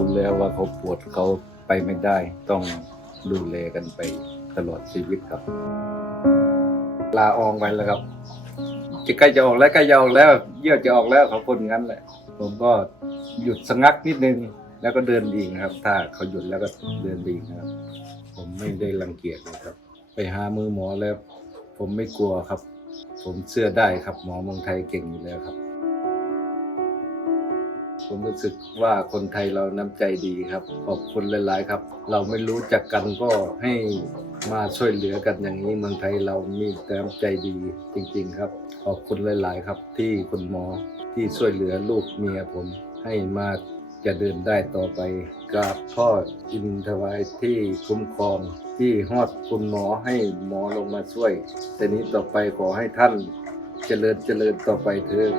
รู้แล้วว่าเขาปวดเขาไปไม่ได้ ต้องดูแลกันไปตลอดชีวิตครับ ลาออกไปแล้วครับจะใกล้จะออกแล้วใกล้จะออกแล้ว เยี่ยวจะออกแล้วเขาพูดงั้นแหละ ผมก็หยุดสงักนิดนึง แล้วก็เดินดีนะครับ ถ้าเขาหยุดแล้วก็เดินดีนะครับ ผมไม่ได้รังเกียจเลยครับ ไปหามือหมอแล้ว ผมไม่กลัวครับ ผมเชื่อได้ครับหมอเมืองไทยเก่งอยู่แล้วครับ ผมรู้สึกว่าคนไทยเราน้ำใจดีครับ ขอบคุณหลาย ๆ ครับ เราไม่รู้จักกันก็ให้มาช่วยเหลือกันอย่างนี้เมืองไทยเรามีแต่น้ำใจดีจริง ๆ ครับ ขอบคุณหลาย ๆ ครับ ที่คุณหมอที่ช่วยเหลือลูกเมียผมให้มาจะเดินได้ต่อไปกราบพ่ออินทวายที่คุ้มครองที่ฮอดคุณหมอให้หมอลงมาช่วย แต่นี้ต่อไปขอให้ท่านเจริญเจริญต่อไปเถิด